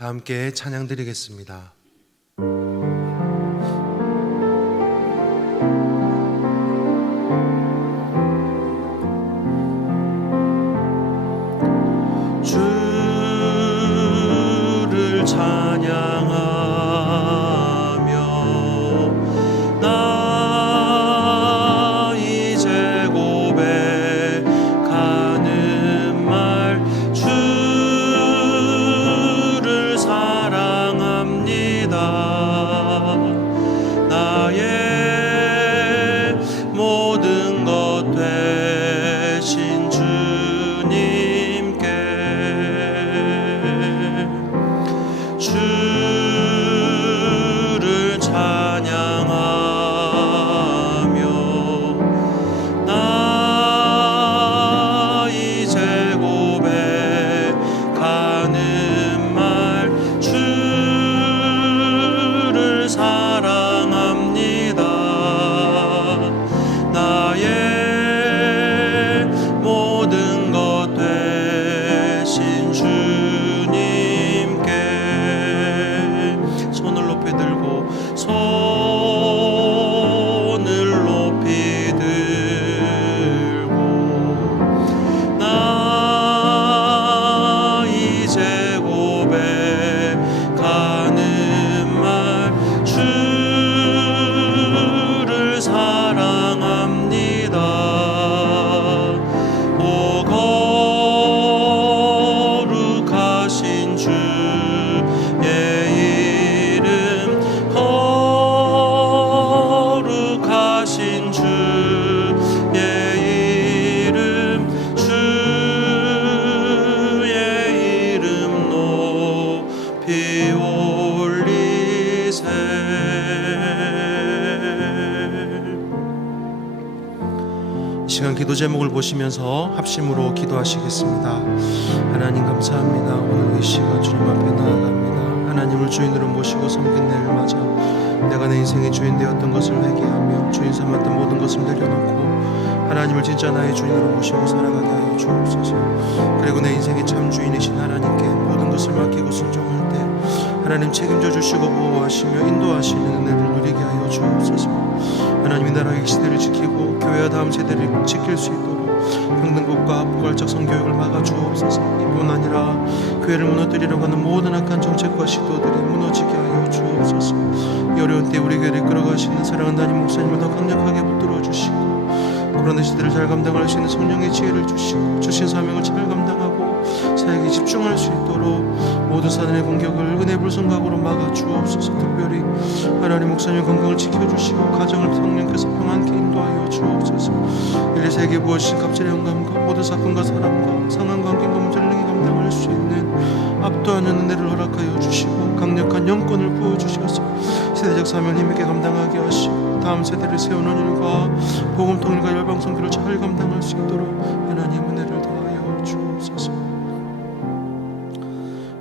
다 함께 찬양 드리겠습니다. 주를 찬양하며 나 이제 고백하는 말 주를 사랑합니다. 나의 모든 것 되신 주님께 주를 찬양하며 나 이제 고백하는 말 주를 사랑합니다. 나의 모든 것 되신 주님께 손을 높이 들고 손을 높이 들고 나 이제 고백하는 말 주를 사랑합니다. 오 거룩하신 주의 이름 거룩하신 주의 이름 주의 이름 높이 올리세. 이 시간 기도 제목을 보시면서 합심으로 기도하시겠습니다. 하나님 감사합니다. 오늘 이 시간 주님 앞에 나아갑니다. 하나님을 주인으로 모시고 섬긴 내일 맞아 내가 내 인생의 주인 되었던 것을 회개하며 주인 삼았던 모든 것을 내려놓고 하나님을 진짜 나의 주인으로 모시고 살아가게 하여 주옵소서. 그리고 내 인생의 참 주인이신 하나님께 모든 것을 맡기고 순종할 때 하나님 책임져 주시고 보호하시며 인도하시는 은혜를 누리게 하여 주옵소서. 하나님이 나라의 시대를 지키고 교회와 다음 세대를 지킬 수 있도록 평등국가 포괄적 성교육을 막아 주옵소서. 이뿐 아니라 교회를 무너뜨리려고 하는 모든 악한 정책과 시도들이 무너지게 하여 주옵소서. 이 어려운 때 우리 교회를 끌어가시는 사랑하는 담임 목사님을 더 강력하게 붙들어 주시고, 코로나 시대를 잘 감당할 수 있는 성령의 지혜를 주시고, 주신 사명을 잘 감당하고 사역에 집중할 수 있도록 모든 사단의 공격을 은혜 불성각으로 막아 주옵소서. 특별히 하나님 목사님 건강을 지켜주시고 가정을 성령께서 평안케 인도하여 주옵소서. 1, 2세기에 부어주신 갑절의 영감과 모든 사건과 사람과 상황관계 문제를 능히 감당할 수 있는 압도하는 은혜를 허락하여 주시고, 강력한 영권을 부어주셔서 시대적 사명을 힘있게 감당하게 하시고, 다음 세대를 세우는 일과 복음 통일과 열방 선교를 잘 감당할 수 있도록 하나님 은혜를 더하여 주옵소서.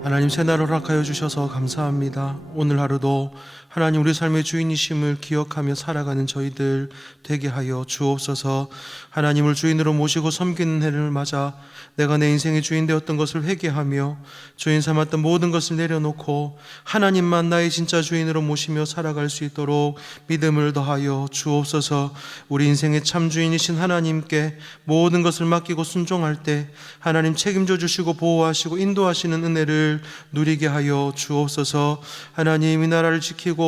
하나님 새날 허락하여 주셔서 감사합니다. 오늘 하루도 하나님 우리 삶의 주인이심을 기억하며 살아가는 저희들 되게 하여 주옵소서. 하나님을 주인으로 모시고 섬기는 해를 맞아 내가 내 인생의 주인 되었던 것을 회개하며 주인 삼았던 모든 것을 내려놓고 하나님만 나의 진짜 주인으로 모시며 살아갈 수 있도록 믿음을 더하여 주옵소서. 우리 인생의 참 주인이신 하나님께 모든 것을 맡기고 순종할 때 하나님 책임져 주시고 보호하시고 인도하시는 은혜를 누리게 하여 주옵소서. 하나님 이 나라를 지키고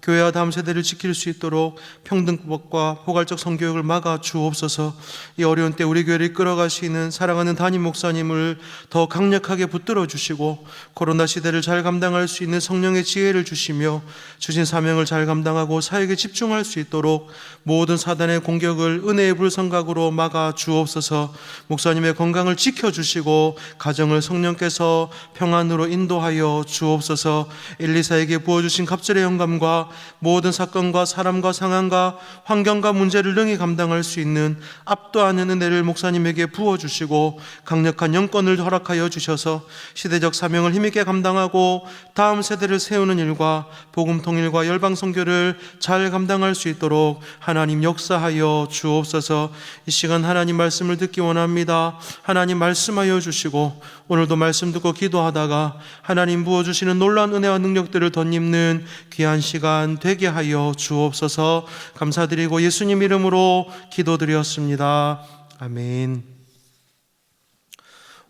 교회와 다음 세대를 지킬 수 있도록 평등법과 포괄적 성교육을 막아 주옵소서. 이 어려운 때 우리 교회를 이끌어가시는 사랑하는 담임 목사님을 더 강력하게 붙들어 주시고, 코로나 시대를 잘 감당할 수 있는 성령의 지혜를 주시며 주신 사명을 잘 감당하고 사역에 집중할 수 있도록 모든 사단의 공격을 은혜의 불성각으로 막아 주옵소서. 목사님의 건강을 지켜주시고 가정을 성령께서 평안으로 인도하여 주옵소서. 1, 2사에게 부어주신 갑절의 영감과 모든 사건과 사람과 상황과 환경과 문제를 능히 감당할 수 있는 압도하는 은혜를 목사님에게 부어주시고 강력한 영권을 허락하여 주셔서 시대적 사명을 힘있게 감당하고 다음 세대를 세우는 일과 복음 통일과 열방 선교를 잘 감당할 수 있도록 하나님 역사하여 주옵소서. 이 시간 하나님 말씀을 듣기 원합니다. 하나님 말씀하여 주시고 오늘도 말씀 듣고 기도하다가 하나님 부어주시는 놀라운 은혜와 능력들을 덧입는 귀한 시간 되게 하여 주옵소서. 감사드리고 예수님 이름으로 기도드렸습니다. 아멘.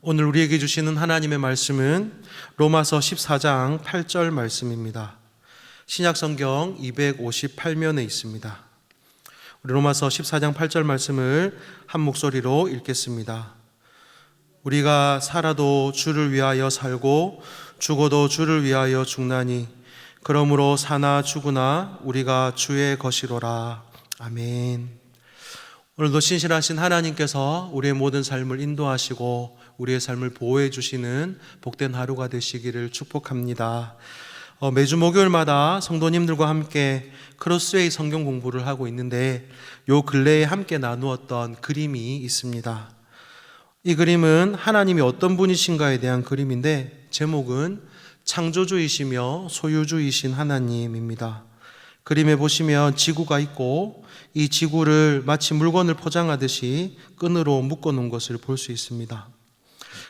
오늘 우리에게 주시는 하나님의 말씀은 로마서 14장 8절 말씀입니다. 신약성경 258면에 있습니다. 우리 로마서 14장 8절 말씀을 한 목소리로 읽겠습니다. 우리가 살아도 주를 위하여 살고 죽어도 주를 위하여 죽나니 그러므로 사나 죽으나 우리가 주의 것이로라. 아멘. 오늘도 신실하신 하나님께서 우리의 모든 삶을 인도하시고 우리의 삶을 보호해 주시는 복된 하루가 되시기를 축복합니다. 매주 목요일마다 성도님들과 함께 크로스웨이 성경 공부를 하고 있는데 요 근래에 함께 나누었던 그림이 있습니다. 이 그림은 하나님이 어떤 분이신가에 대한 그림인데 제목은 창조주이시며 소유주이신 하나님입니다. 그림에 보시면 지구가 있고 이 지구를 마치 물건을 포장하듯이 끈으로 묶어 놓은 것을 볼 수 있습니다.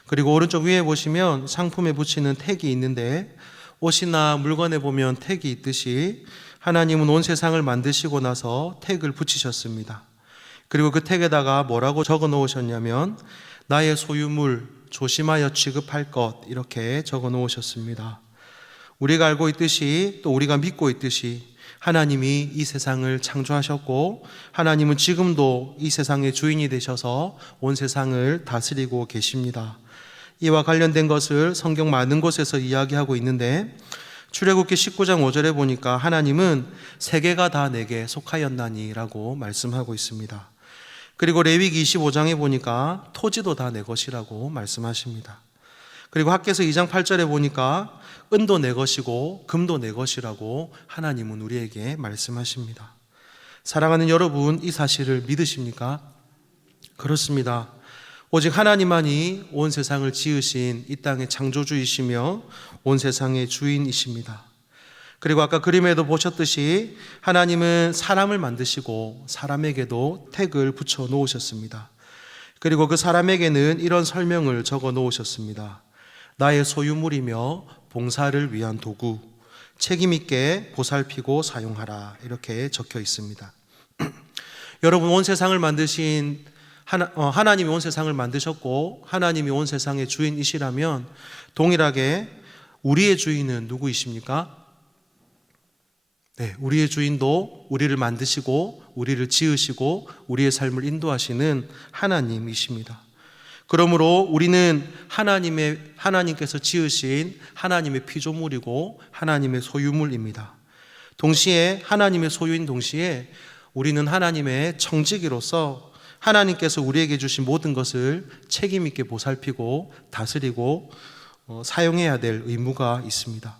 그리고 오른쪽 위에 보시면 상품에 붙이는 택이 있는데 옷이나 물건에 보면 택이 있듯이 하나님은 온 세상을 만드시고 나서 택을 붙이셨습니다. 그리고 그 택에다가 뭐라고 적어 놓으셨냐면 나의 소유물 조심하여 취급할 것 이렇게 적어 놓으셨습니다. 우리가 알고 있듯이 또 우리가 믿고 있듯이 하나님이 이 세상을 창조하셨고 하나님은 지금도 이 세상의 주인이 되셔서 온 세상을 다스리고 계십니다. 이와 관련된 것을 성경 많은 곳에서 이야기하고 있는데 출애굽기 19장 5절에 보니까 하나님은 세계가 다 내게 속하였나니 라고 말씀하고 있습니다. 그리고 레위기 25장에 보니까 토지도 다 내 것이라고 말씀하십니다. 그리고 학개서 2장 8절에 보니까 은도 내 것이고 금도 내 것이라고 하나님은 우리에게 말씀하십니다. 사랑하는 여러분, 이 사실을 믿으십니까? 그렇습니다. 오직 하나님만이 온 세상을 지으신 이 땅의 창조주이시며 온 세상의 주인이십니다. 그리고 아까 그림에도 보셨듯이 하나님은 사람을 만드시고 사람에게도 택을 붙여 놓으셨습니다. 그리고 그 사람에게는 이런 설명을 적어 놓으셨습니다. 나의 소유물이며 봉사를 위한 도구, 책임있게 보살피고 사용하라 이렇게 적혀 있습니다. 여러분, 온 세상을 만드신 하나님이 온 세상을 만드셨고 하나님이 온 세상의 주인이시라면 동일하게 우리의 주인은 누구이십니까? 네, 우리의 주인도 우리를 만드시고 우리를 지으시고 우리의 삶을 인도하시는 하나님이십니다. 그러므로 우리는 하나님께서 지으신 하나님의 피조물이고 하나님의 소유물입니다. 동시에 하나님의 소유인 동시에 우리는 하나님의 청지기로서 하나님께서 우리에게 주신 모든 것을 책임 있게 보살피고 다스리고 사용해야 될 의무가 있습니다.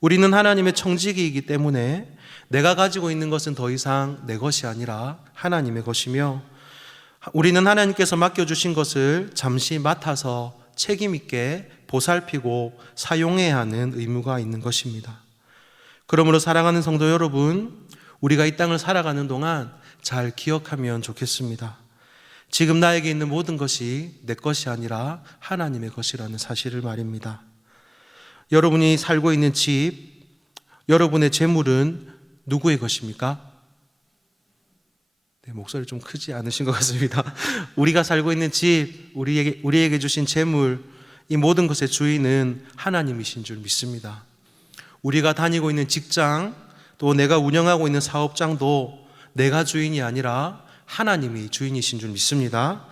우리는 하나님의 청지기이기 때문에 내가 가지고 있는 것은 더 이상 내 것이 아니라 하나님의 것이며 우리는 하나님께서 맡겨주신 것을 잠시 맡아서 책임 있게 보살피고 사용해야 하는 의무가 있는 것입니다. 그러므로 사랑하는 성도 여러분, 우리가 이 땅을 살아가는 동안 잘 기억하면 좋겠습니다. 지금 나에게 있는 모든 것이 내 것이 아니라 하나님의 것이라는 사실을 말입니다. 여러분이 살고 있는 집, 여러분의 재물은 누구의 것입니까? 네, 목소리 좀 크지 않으신 것 같습니다. 우리가 살고 있는 집, 우리에게 주신 재물, 이 모든 것의 주인은 하나님이신 줄 믿습니다. 우리가 다니고 있는 직장, 또 내가 운영하고 있는 사업장도 내가 주인이 아니라 하나님이 주인이신 줄 믿습니다.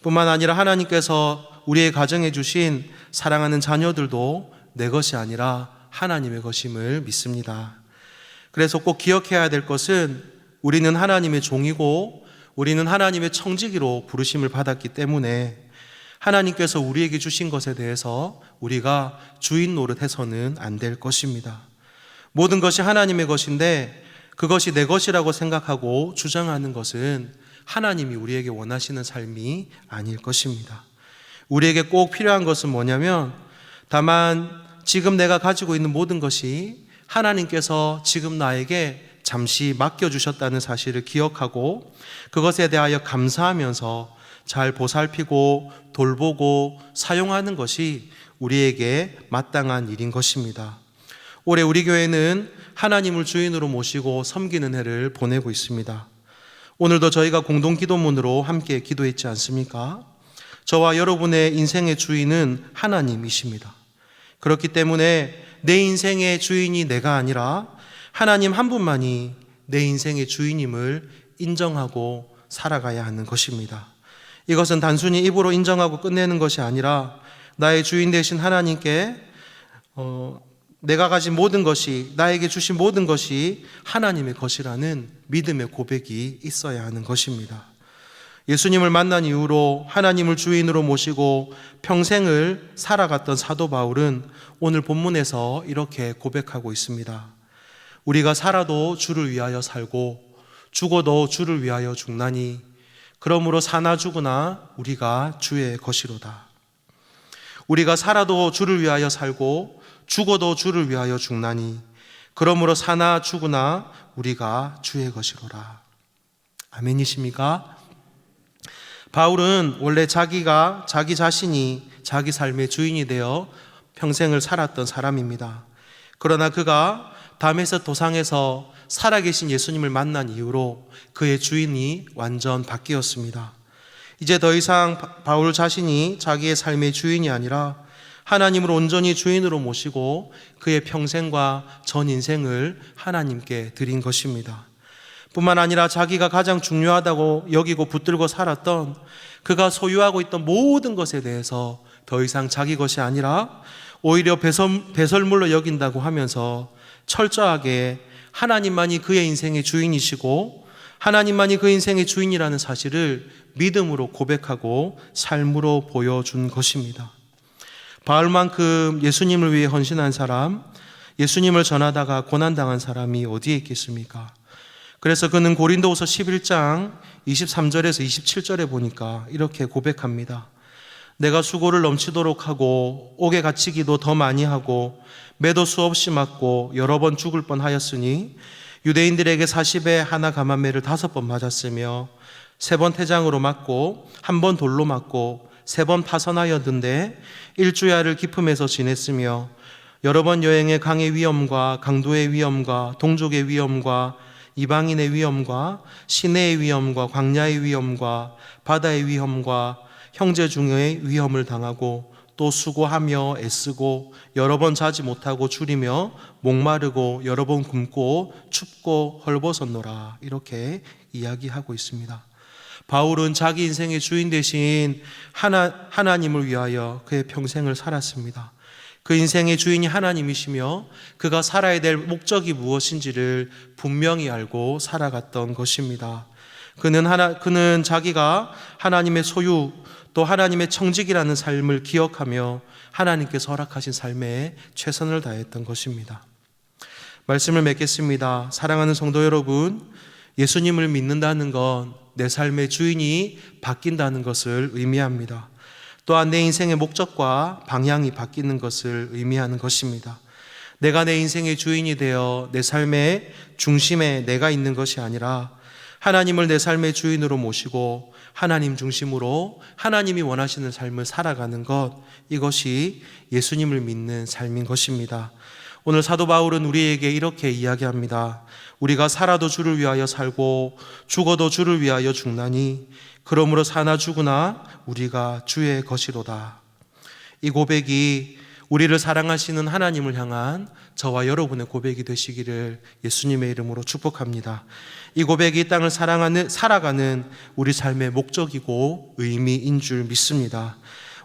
뿐만 아니라 하나님께서 우리의 가정에 주신 사랑하는 자녀들도 내 것이 아니라 하나님의 것임을 믿습니다. 그래서 꼭 기억해야 될 것은 우리는 하나님의 종이고 우리는 하나님의 청지기로 부르심을 받았기 때문에 하나님께서 우리에게 주신 것에 대해서 우리가 주인 노릇해서는 안 될 것입니다. 모든 것이 하나님의 것인데 그것이 내 것이라고 생각하고 주장하는 것은 하나님이 우리에게 원하시는 삶이 아닐 것입니다. 우리에게 꼭 필요한 것은 뭐냐면 다만 지금 내가 가지고 있는 모든 것이 하나님께서 지금 나에게 잠시 맡겨주셨다는 사실을 기억하고 그것에 대하여 감사하면서 잘 보살피고 돌보고 사용하는 것이 우리에게 마땅한 일인 것입니다. 올해 우리 교회는 하나님을 주인으로 모시고 섬기는 해를 보내고 있습니다. 오늘도 저희가 공동기도문으로 함께 기도했지 않습니까? 저와 여러분의 인생의 주인은 하나님이십니다. 그렇기 때문에 내 인생의 주인이 내가 아니라 하나님 한 분만이 내 인생의 주인임을 인정하고 살아가야 하는 것입니다. 이것은 단순히 입으로 인정하고 끝내는 것이 아니라 나의 주인 되신 하나님께 내가 가진 모든 것이, 나에게 주신 모든 것이 하나님의 것이라는 믿음의 고백이 있어야 하는 것입니다. 예수님을 만난 이후로 하나님을 주인으로 모시고 평생을 살아갔던 사도 바울은 오늘 본문에서 이렇게 고백하고 있습니다. 우리가 살아도 주를 위하여 살고 죽어도 주를 위하여 죽나니 그러므로 사나 죽으나 우리가 주의 것이로다. 우리가 살아도 주를 위하여 살고 죽어도 주를 위하여 죽나니 그러므로 사나 죽으나 우리가 주의 것이로라. 아멘이십니까? 바울은 원래 자기 자신이 자기 삶의 주인이 되어 평생을 살았던 사람입니다. 그러나 그가 다메섹 도상에서 살아계신 예수님을 만난 이후로 그의 주인이 완전 바뀌었습니다. 이제 더 이상 바울 자신이 자기의 삶의 주인이 아니라 하나님을 온전히 주인으로 모시고 그의 평생과 전 인생을 하나님께 드린 것입니다. 뿐만 아니라 자기가 가장 중요하다고 여기고 붙들고 살았던 그가 소유하고 있던 모든 것에 대해서 더 이상 자기 것이 아니라 오히려 배설물로 여긴다고 하면서 철저하게 하나님만이 그의 인생의 주인이시고 하나님만이 그 인생의 주인이라는 사실을 믿음으로 고백하고 삶으로 보여준 것입니다. 바울만큼 예수님을 위해 헌신한 사람, 예수님을 전하다가 고난당한 사람이 어디에 있겠습니까? 그래서 그는 고린도후서 11장 23절에서 27절에 보니까 이렇게 고백합니다. 내가 수고를 넘치도록 하고 옥에 갇히기도 더 많이 하고 매도 수없이 맞고 여러 번 죽을 뻔하였으니 유대인들에게 40에 하나 감한매를 5번 맞았으며 3번 태장으로 맞고 1번 돌로 맞고 3번 파선하였는데 일주야를 기품에서 지냈으며 여러 번 여행에 강의 위험과 강도의 위험과 동족의 위험과 이방인의 위험과 시내의 위험과 광야의 위험과 바다의 위험과 형제 중의 위험을 당하고 또 수고하며 애쓰고 여러 번 자지 못하고 줄이며 목마르고 여러 번 굶고 춥고 헐벗었노라. 이렇게 이야기하고 있습니다. 바울은 자기 인생의 주인 대신 하나님을 위하여 그의 평생을 살았습니다. 그 인생의 주인이 하나님이시며 그가 살아야 될 목적이 무엇인지를 분명히 알고 살아갔던 것입니다. 그는 자기가 하나님의 소유 또 하나님의 청직이라는 삶을 기억하며 하나님께서 허락하신 삶에 최선을 다했던 것입니다. 말씀을 맺겠습니다. 사랑하는 성도 여러분, 예수님을 믿는다는 건 내 삶의 주인이 바뀐다는 것을 의미합니다. 또한 내 인생의 목적과 방향이 바뀌는 것을 의미하는 것입니다. 내가 내 인생의 주인이 되어 내 삶의 중심에 내가 있는 것이 아니라 하나님을 내 삶의 주인으로 모시고 하나님 중심으로 하나님이 원하시는 삶을 살아가는 것, 이것이 예수님을 믿는 삶인 것입니다. 오늘 사도 바울은 우리에게 이렇게 이야기합니다. 우리가 살아도 주를 위하여 살고 죽어도 주를 위하여 죽나니 그러므로 사나 죽으나 우리가 주의 것이로다. 이 고백이 우리를 사랑하시는 하나님을 향한 저와 여러분의 고백이 되시기를 예수님의 이름으로 축복합니다. 이 고백이 이 땅을 살아가는 우리 삶의 목적이고 의미인 줄 믿습니다.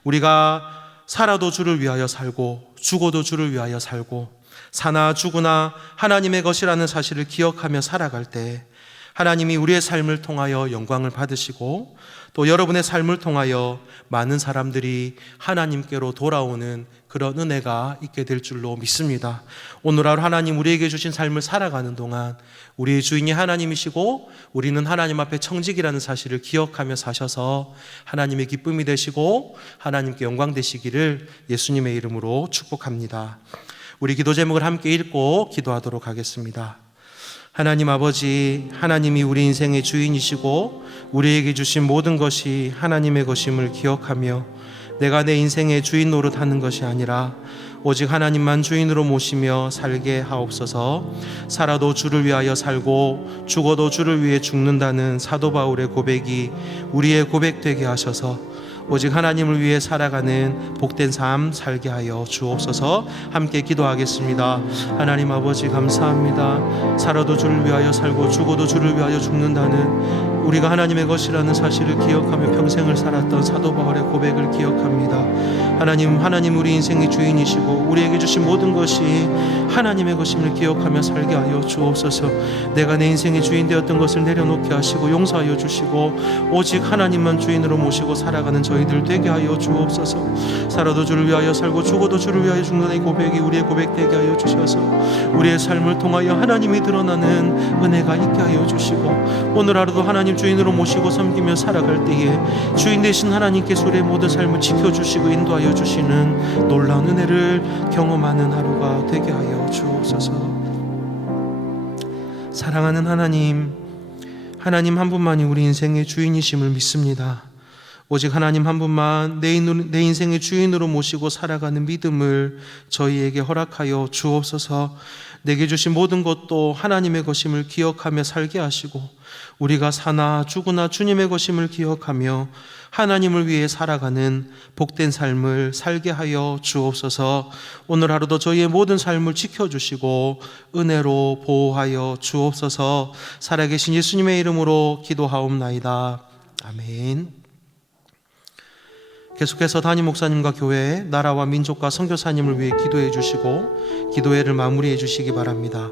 우리가 살아도 주를 위하여 살고 죽어도 주를 위하여 살고 사나 죽으나 하나님의 것이라는 사실을 기억하며 살아갈 때 하나님이 우리의 삶을 통하여 영광을 받으시고 또 여러분의 삶을 통하여 많은 사람들이 하나님께로 돌아오는 그런 은혜가 있게 될 줄로 믿습니다. 오늘 하루 하나님 우리에게 주신 삶을 살아가는 동안 우리의 주인이 하나님이시고 우리는 하나님 앞에 청직이라는 사실을 기억하며 사셔서 하나님의 기쁨이 되시고 하나님께 영광 되시기를 예수님의 이름으로 축복합니다. 우리 기도 제목을 함께 읽고 기도하도록 하겠습니다. 하나님 아버지, 하나님이 우리 인생의 주인이시고 우리에게 주신 모든 것이 하나님의 것임을 기억하며 내가 내 인생의 주인 노릇하는 것이 아니라 오직 하나님만 주인으로 모시며 살게 하옵소서. 살아도 주를 위하여 살고 죽어도 주를 위해 죽는다는 사도 바울의 고백이 우리의 고백되게 하셔서 오직 하나님을 위해 살아가는 복된 삶 살게 하여 주옵소서. 함께 기도하겠습니다. 하나님 아버지 감사합니다. 살아도 주를 위하여 살고 죽어도 주를 위하여 죽는다는 우리가 하나님의 것이라는 사실을 기억하며 평생을 살았던 사도 바울의 고백을 기억합니다. 하나님 우리 인생의 주인이시고 우리에게 주신 모든 것이 하나님의 것임을 기억하며 살게 하여 주옵소서. 내가 내 인생의 주인 되었던 것을 내려놓게 하시고 용서하여 주시고 오직 하나님만 주인으로 모시고 살아가는 저희들 되게 하여 주옵소서. 살아도 주를 위하여 살고 죽어도 주를 위하여 죽는 이 고백이 우리의 고백 되게 하여 주셔서 우리의 삶을 통하여 하나님이 드러나는 은혜가 있게 하여 주시고 오늘 하루도 하나님 주인으로 모시고 섬기며 살아갈 때에 주인 되신 하나님께서 우리의 모든 삶을 지켜주시고 인도하여 주시는 놀라운 은혜를 경험하는 하루가 되게 하여 주옵소서. 사랑하는 하나님 한 분만이 우리 인생의 주인이심을 믿습니다. 오직 하나님 한 분만 내 인생의 주인으로 모시고 살아가는 믿음을 저희에게 허락하여 주옵소서. 내게 주신 모든 것도 하나님의 것임을 기억하며 살게 하시고 우리가 사나 죽으나 주님의 것임을 기억하며 하나님을 위해 살아가는 복된 삶을 살게 하여 주옵소서. 오늘 하루도 저희의 모든 삶을 지켜주시고 은혜로 보호하여 주옵소서. 살아계신 예수님의 이름으로 기도하옵나이다. 아멘. 계속해서 담임 목사님과 교회, 나라와 민족과 선교사님을 위해 기도해 주시고 기도회를 마무리해 주시기 바랍니다.